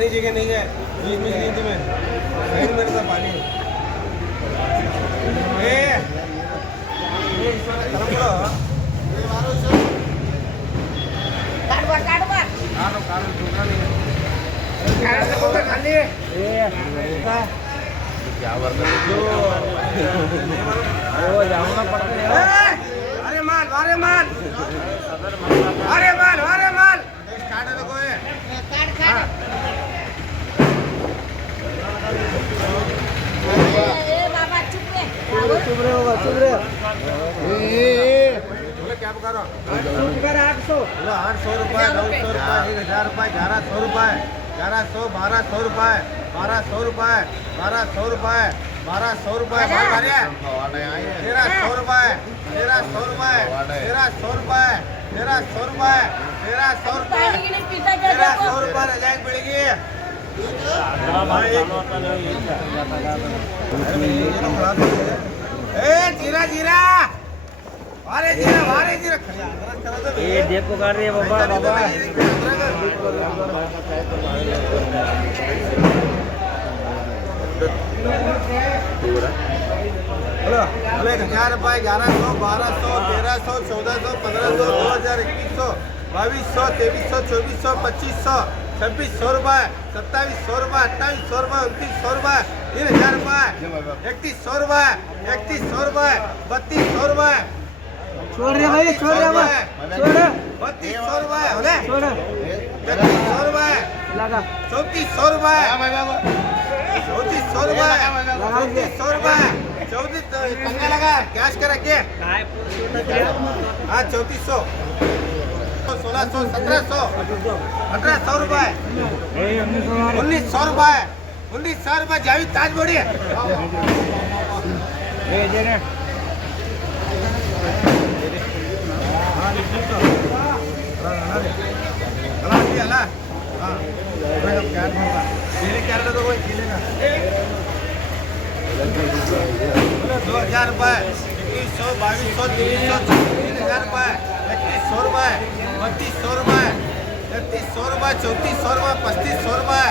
पानी जगह नहीं है बीच में गिरी थी मैं साइड में था पानी क्या जाना पड़ता है। अरे माल अरे माल अरे माल अरे माल स्टार्ट है तो कोई चुप रहे होगा चुप रहे बोले क्या बता रहा 800 रुपये 900 रुपये 1000 रुपये 1100 रुपये 1100 1200 रुपये 1200 रुपये 1200 रुपये 1200 रुपये 1300 रुपये 1300 रुपये 1300 रुपये 1300 रुपये 1300 रुपये 1300 रुपये रजाक मिलेगी जीरा जीरा अरे जीरा अरे जीरा ये देखो कर रही है बाबा बाबा हेलो हेलो 1000 रुपये 1100 1200 1300 1400 1500 2000 2100 2200 2300 2400 2500 2600 रुपये 2700 रुपये 2800 रुपये 2900 रुपये 3000 रुपये 3100 रुपये 3100 रुपये 3200 रुपये छोड़ रहे भाई छोड़ रहे भाई छोड़ 3200 रुपये होले छोड़ 3300 रुपये लगा 3400 रुपये 3400 रुपये 3400 रुपये 34 पंगा लगा कैश कर रखे हाँ 3400 1600 1700 1800 रुपये 1900 रुपये 1900 रुपये जावेद ताज बोड़ी तो कोई 2000 रुपये 2100 2200 2300 3000 रुपये 3100 रुपये 3200 रुपये 3300 रुपये 3400 रुपये 3500 रुपये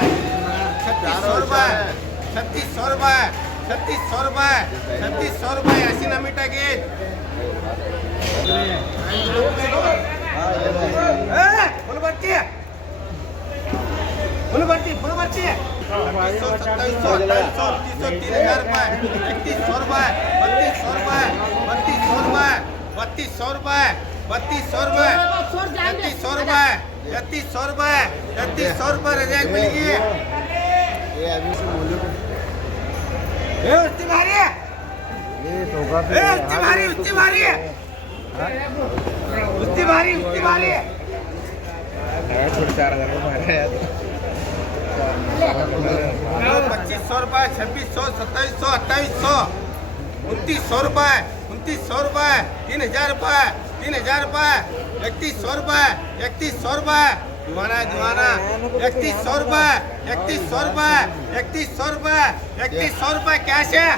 3600 रुपये 3600 रुपये 3600 रुपये 3600 रुपये 80 मीटर गेज फुल भर्ती फुल भर्ती 2700 2800 2900 3000 रुपये 3100 रुपये 3200 रुपये 3200 रुपये 3200 रुपये 3200 रुपये 3300 रुपये 3300 रुपये रजाक मिलेगी उसकी भारी है उसकी भारी उसकी भारी है उसकी भारी उसकी भारी है 2500 रुपये 2600 2700 2800 2900 रुपये 2900 रुपये 3000 रुपये 3000 रुपये 3100 रुपये 3100 रुपये दीवाना दीवाना 3100 रुपये 3100 रुपये 3100 रुपये 3100 रुपये कैश है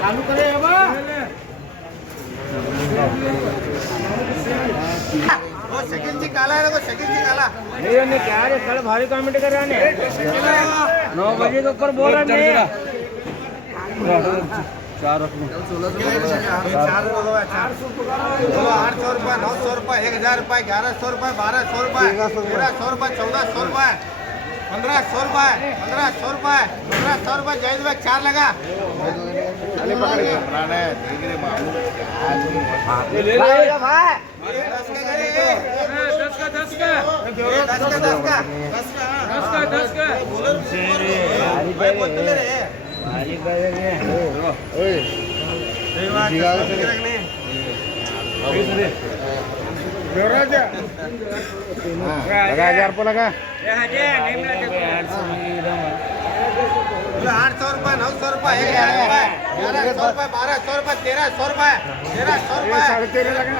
चालू करे वो शकील जी काला है तो शकील जी काला नहीं क्या रे कल भारी कमेंट कर रहा है 9 बजे के ऊपर बोल रहा है 4 800 रुपये 900 रुपये 1000 रुपये 1100 रुपये 1200 रुपये 1300 रुपये 1400 रुपये 1500 रुपये 1500 रुपये 1500 रुपये जायद भाई 4 लगा लगा 1000 रुपये लगा 800 रुपये 900 रुपये 1100 रुपये 1200 रुपये 1300 रुपये 1300 रुपये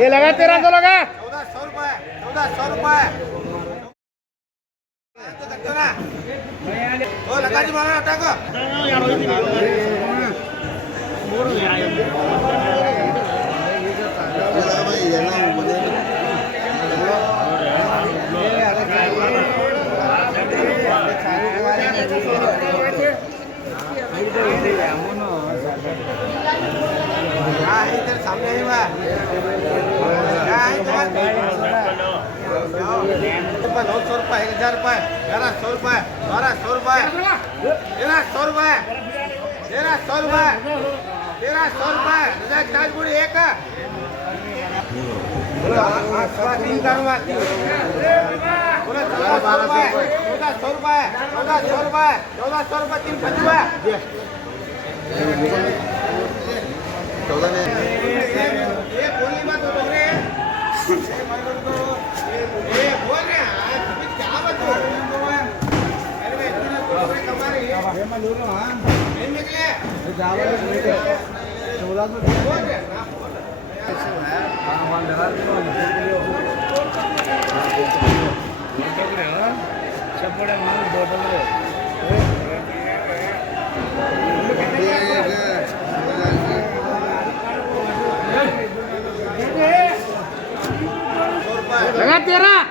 ये लगा 1300 लगा 1400 रुपये 1400 रुपये लगा जी मारा अटका सामने ही हुआ 900 रुपये 1000 रुपये 1100 रुपये 1200 रुपये 1300 रुपये 1300 रुपये 1300 रुपये चार्ज पूरी एक 3 करूँगा 1400 रुपये 1400 रुपये 1400 रुपये 1400 रुपये 3 पंचवा ये बोली बात हो रही है ये बोल रहे हैं क्या बात हो रही है अरे मैं इतना कोई कमा रही है मैं ले रहा हूं हां नहीं निकले जावा लेके 1400 बोल रहे हैं ऐसे है हां लगा चपड़े माल बोतल रे लगा 13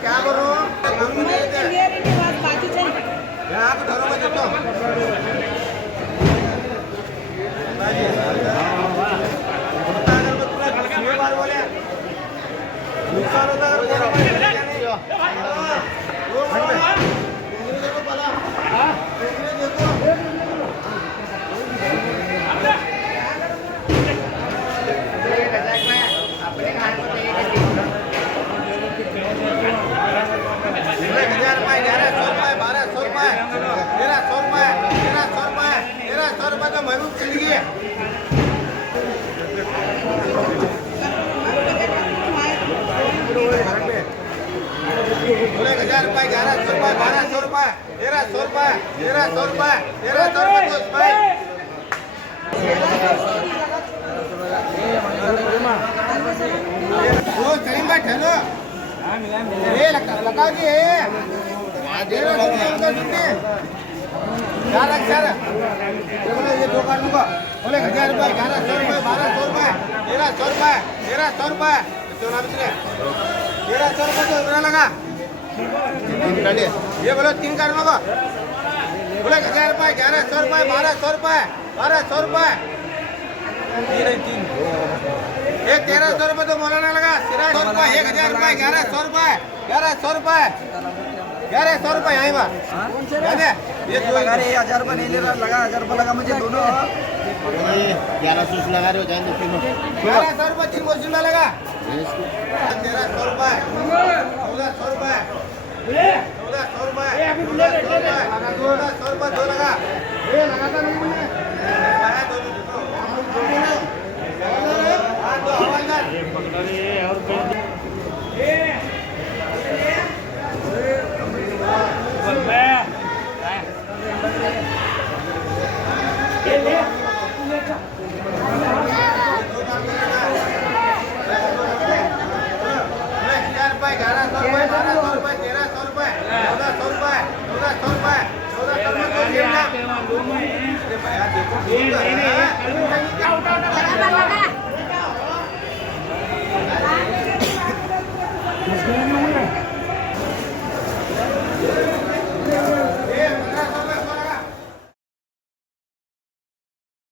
क्या करूँ ये बोलो 3 कर लो बोले 1000 रुपये 1100 रुपये 1200 रुपये 1200 रुपये 3 ये 1300 रुपये तो मौलाना लगा 1300 रुपये 1000 रुपये 1100 रुपये 1100 रुपये 1100 रुपये यहाँ बात ये 1000 रुपये नहीं ले रहा लगा 1000 रुपये लगा मुझे दोनों 1100 लगा रहे हो जाएंगे 1100 रुपये 3 मौसम लगा 1300 रुपये 1400 रुपये 1400 रुपये 1400 रुपये 2 लगा ये लगाता नहीं मुझे दो हवालदार ये